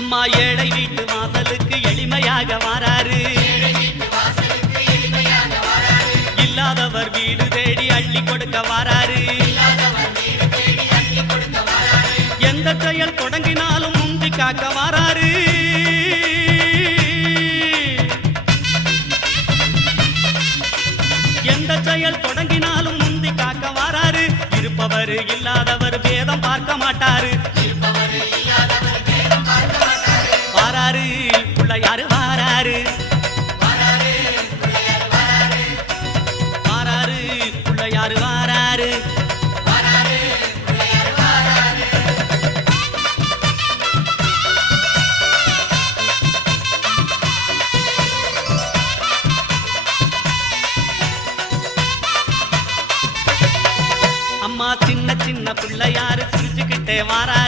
அம்மா ஏழை வீட்டு வாசலுக்கு எளிமையாக வாராரு, இல்லாதவர் வீடு தேடி அள்ளி கொடுக்க வாராரு. எந்த செயல் தொடங்கினாலும் முந்தி காக்க வாராரு. எந்த செயல் தொடங்கினாலும் முந்தி காக்க வாராரு. இருப்பவர் இல்லாதவர் பேதம் பார்க்க மாட்டாரு. வாராரு பிள்ளையாரு வாராரு, வாராரு பிள்ளையாரு வாராரு. அம்மா சின்ன சின்ன பிள்ளையாரு சிரிச்சுக்கிட்டே வாரா